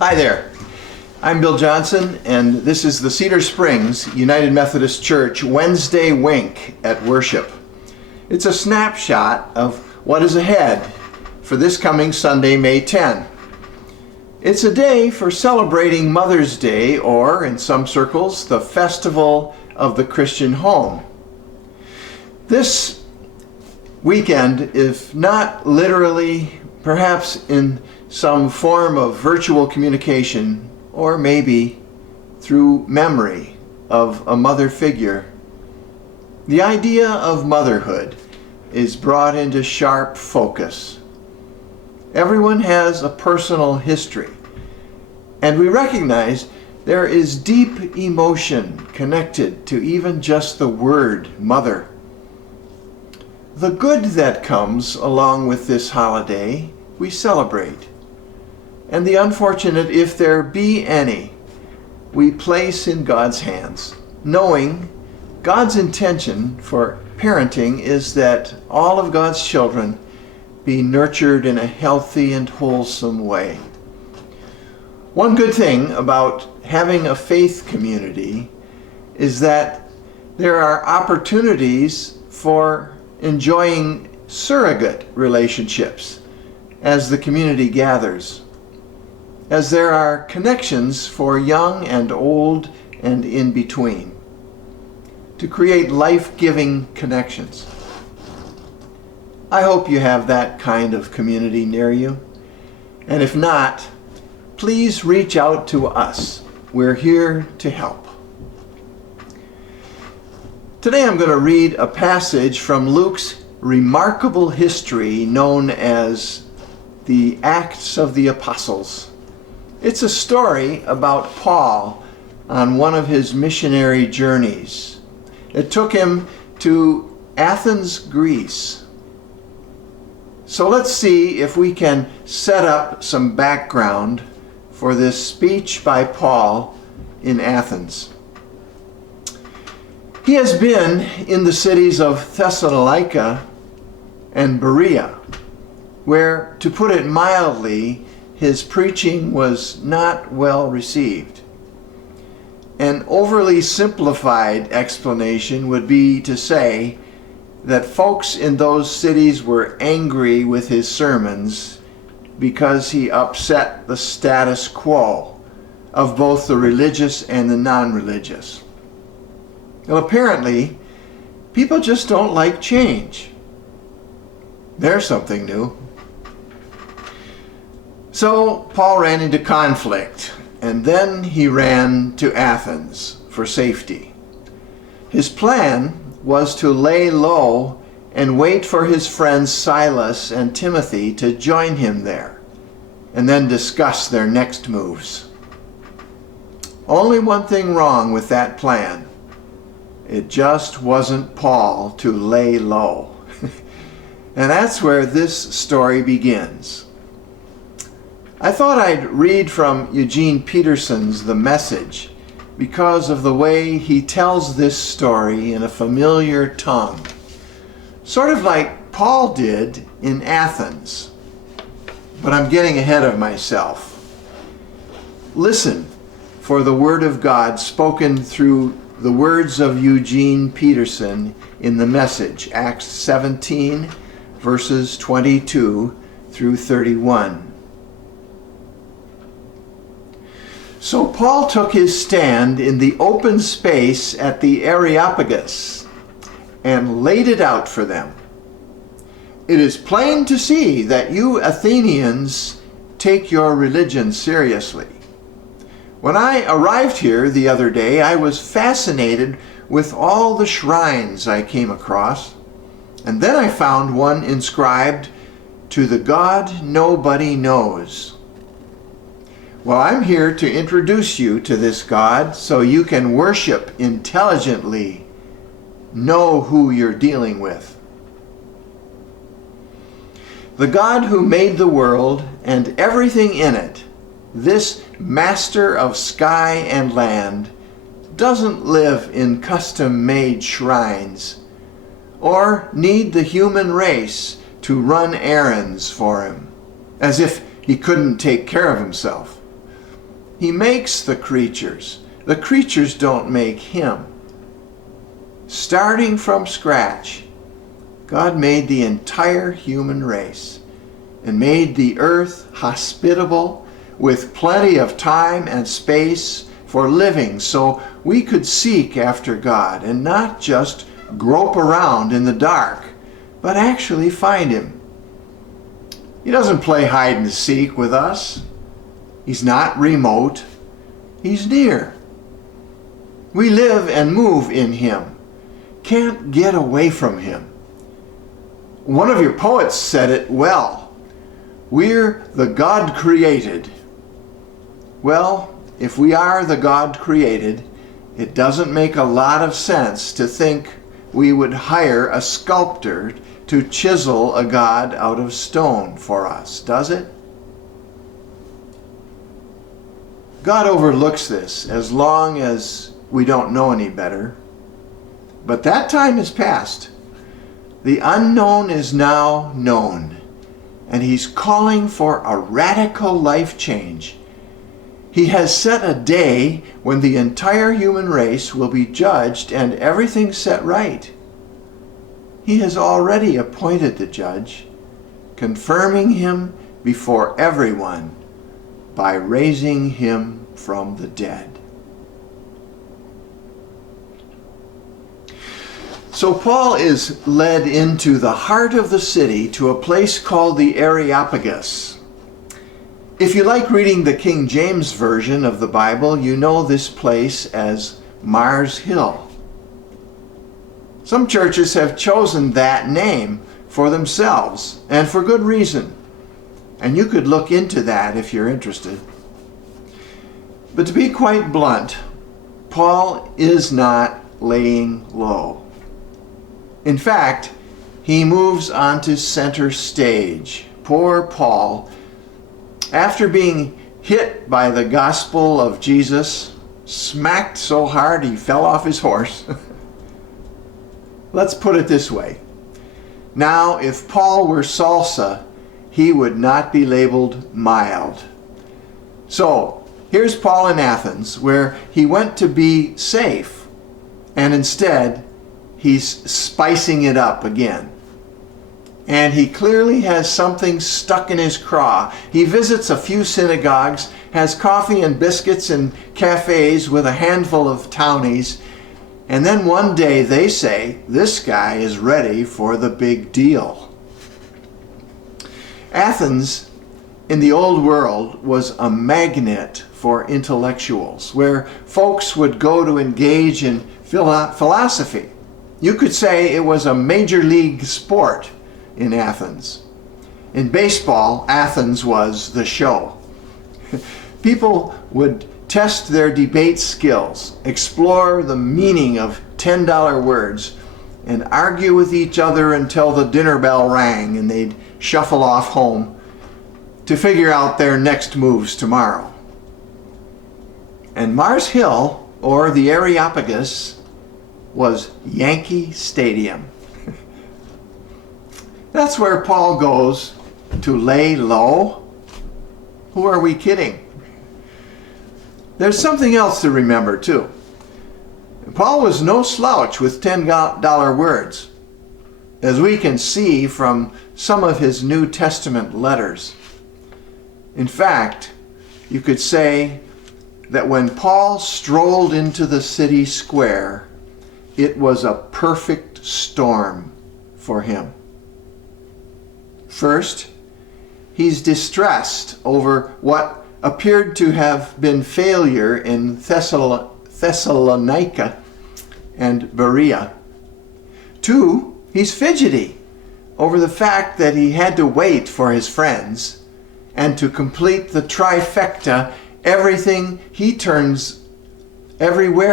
Hi there. I'm Bill Johnson, and this is the Cedar Springs United Methodist Church Wednesday Wink at Worship. It's a snapshot of what is ahead for this coming Sunday, May 10. It's a day for celebrating Mother's Day, or in some circles, the Festival of the Christian Home. This weekend, if not literally, perhaps in some form of virtual communication, or maybe through memory of a mother figure, the idea of motherhood is brought into sharp focus. Everyone has a personal history, and we recognize there is deep emotion connected to even just the word mother. The good that comes along with this holiday we celebrate, and the unfortunate, if there be any, we place in God's hands, knowing God's intention for parenting is that all of God's children be nurtured in a healthy and wholesome way. One good thing about having a faith community is that there are opportunities for enjoying surrogate relationships as the community gathers, as there are connections for young and old and in between, to create life-giving connections. I hope you have that kind of community near you, and if not, please reach out to us. We're here to help. Today I'm going to read a passage from Luke's remarkable history known as the Acts of the Apostles. It's a story about Paul on one of his missionary journeys. It took him to Athens, Greece. So let's see if we can set up some background for this speech by Paul in Athens. He has been in the cities of Thessalonica and Berea, where, to put it mildly, his preaching was not well received. An overly simplified explanation would be to say that folks in those cities were angry with his sermons because he upset the status quo of both the religious and the non-religious. Well, apparently, people just don't like change. There's something new. So Paul ran into conflict, and then he ran to Athens for safety. His plan was to lay low and wait for his friends Silas and Timothy to join him there, and then discuss their next moves. Only one thing wrong with that plan. It just wasn't Paul to lay low. And that's where this story begins. I thought I'd read from Eugene Peterson's The Message because of the way he tells this story in a familiar tongue, sort of like Paul did in Athens. But I'm getting ahead of myself. Listen for the Word of God spoken through the words of Eugene Peterson in The Message, Acts 17, verses 22 through 31. So Paul took his stand in the open space at the Areopagus and laid it out for them. It is plain to see that you Athenians take your religion seriously. When I arrived here the other day, I was fascinated with all the shrines I came across, and then I found one inscribed, "To the God Nobody Knows." Well, I'm here to introduce you to this God so you can worship intelligently, know who you're dealing with. The God who made the world and everything in it, this master of sky and land, doesn't live in custom-made shrines or need the human race to run errands for him, as if he couldn't take care of himself. He makes the creatures. The creatures don't make him. Starting from scratch, God made the entire human race and made the earth hospitable with plenty of time and space for living so we could seek after God and not just grope around in the dark, but actually find him. He doesn't play hide and seek with us. He's not remote. He's near. We live and move in him. Can't get away from him. One of your poets said it well. We're the God created. Well, if we are the God created, it doesn't make a lot of sense to think we would hire a sculptor to chisel a God out of stone for us, does it? God overlooks this as long as we don't know any better. But that time is past. The unknown is now known, and he's calling for a radical life change. He has set a day when the entire human race will be judged and everything set right. He has already appointed the judge, confirming him before everyone by raising him from the dead. So Paul is led into the heart of the city to a place called the Areopagus. If you like reading the King James Version of the Bible, you know this place as Mars Hill. Some churches have chosen that name for themselves, and for good reason. And you could look into that if you're interested. But to be quite blunt, Paul is not laying low. In fact, he moves onto center stage. Poor Paul, after being hit by the gospel of Jesus, smacked so hard he fell off his horse. Let's put it this way. Now, if Paul were salsa, he would not be labeled mild. So, here's Paul in Athens, where he went to be safe, and instead, he's spicing it up again. And he clearly has something stuck in his craw. He visits a few synagogues, has coffee and biscuits in cafes with a handful of townies, and then one day they say, this guy is ready for the big deal. Athens, in the old world, was a magnet for intellectuals, where folks would go to engage in philosophy. You could say it was a major league sport in Athens. In baseball, Athens was the show. People would test their debate skills, explore the meaning of $10 words, and argue with each other until the dinner bell rang and they'd shuffle off home to figure out their next moves tomorrow. And Mars Hill, or the Areopagus, was Yankee Stadium. That's where Paul goes to lay low? Who are we kidding? There's something else to remember too. Paul was no slouch with $10 words, as we can see from some of his New Testament letters. In fact, you could say that when Paul strolled into the city square, it was a perfect storm for him. First, he's distressed over what appeared to have been failure in Thessalonica and Berea. Two, he's fidgety over the fact that he had to wait for his friends, and to complete the trifecta, everywhere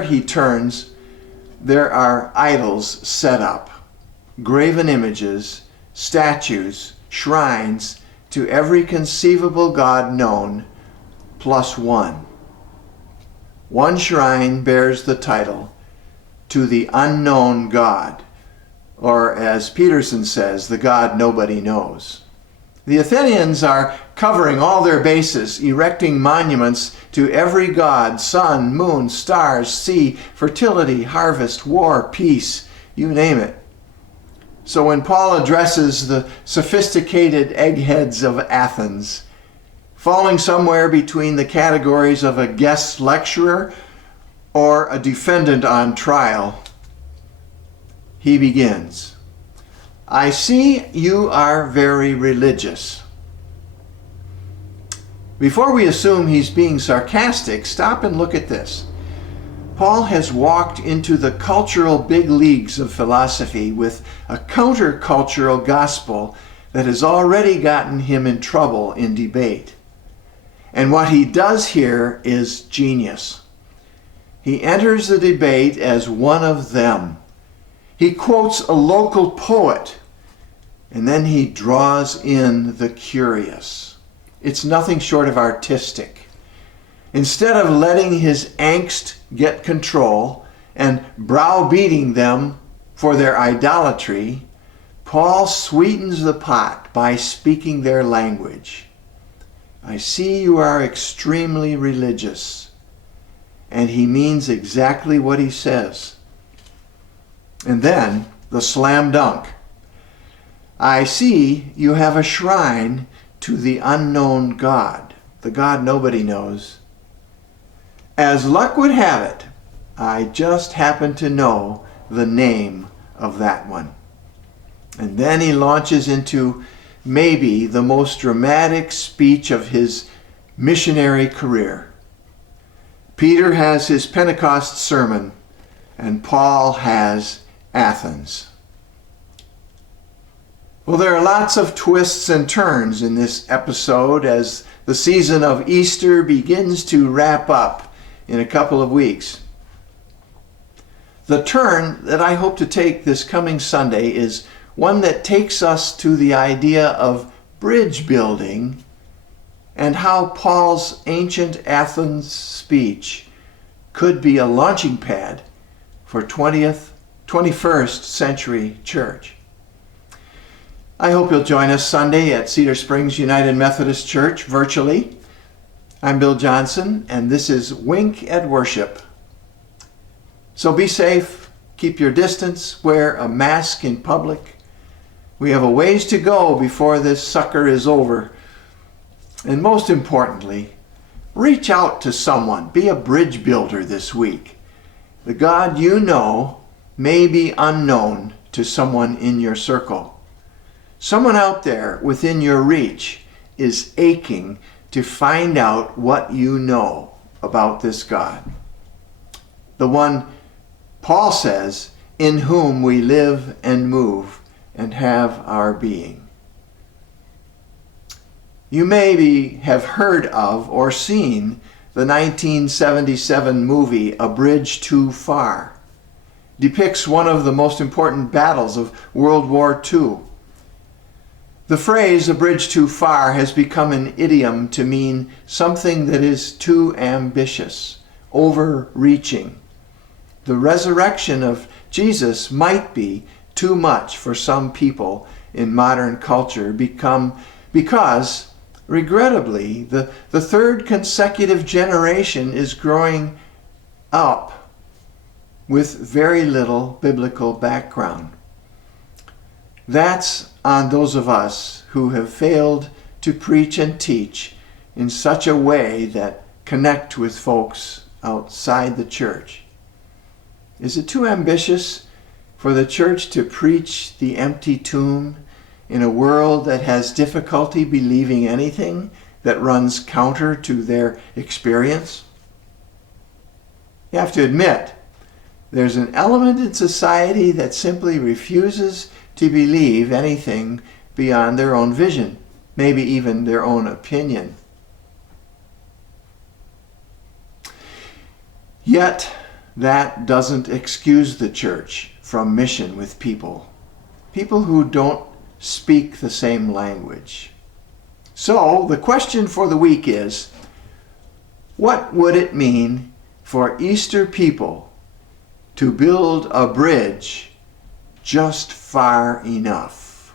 he turns, there are idols set up, graven images, statues, shrines to every conceivable god known, plus one. One shrine bears the title, "To the Unknown God," or as Peterson says, the God nobody knows. The Athenians are covering all their bases, erecting monuments to every god, sun, moon, stars, sea, fertility, harvest, war, peace, you name it. So when Paul addresses the sophisticated eggheads of Athens, falling somewhere between the categories of a guest lecturer or a defendant on trial, he begins, I see you are very religious. Before we assume he's being sarcastic, stop and look at this. Paul has walked into the cultural big leagues of philosophy with a countercultural gospel that has already gotten him in trouble in debate. And what he does here is genius. He enters the debate as one of them. He quotes a local poet, and then he draws in the curious. It's nothing short of artistic. Instead of letting his angst get control and browbeating them for their idolatry, Paul sweetens the pot by speaking their language. I see you are extremely religious. And he means exactly what he says. And then the slam dunk. I see you have a shrine to the unknown God, the God nobody knows. As luck would have it, I just happen to know the name of that one. And then he launches into maybe the most dramatic speech of his missionary career. Peter has his Pentecost sermon, and Paul has Athens. Well, there are lots of twists and turns in this episode as the season of Easter begins to wrap up in a couple of weeks. The turn that I hope to take this coming Sunday is one that takes us to the idea of bridge building and how Paul's ancient Athens speech could be a launching pad for 21st century church. I hope you'll join us Sunday at Cedar Springs United Methodist Church virtually. I'm Bill Johnson, and this is Wink at Worship. So be safe, keep your distance, wear a mask in public. We have a ways to go before this sucker is over. And most importantly, reach out to someone. Be a bridge builder this week. The God you know may be unknown to someone in your circle. Someone out there within your reach is aching to find out what you know about this God. The one Paul says, in whom we live and move and have our being. You maybe have heard of or seen the 1977 movie A Bridge Too Far. Depicts one of the most important battles of World War II. The phrase, a bridge too far, has become an idiom to mean something that is too ambitious, overreaching. The resurrection of Jesus might be too much for some people in modern culture because, regrettably, the third consecutive generation is growing up with very little biblical background. That's on those of us who have failed to preach and teach in such a way that connect with folks outside the church. Is it too ambitious for the church to preach the empty tomb in a world that has difficulty believing anything that runs counter to their experience? You have to admit, there's an element in society that simply refuses to believe anything beyond their own vision, maybe even their own opinion. Yet, that doesn't excuse the church from mission with people who don't speak the same language. So, the question for the week is, what would it mean for Easter people to build a bridge just far enough?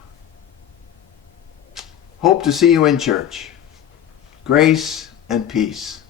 Hope to see you in church. Grace and peace.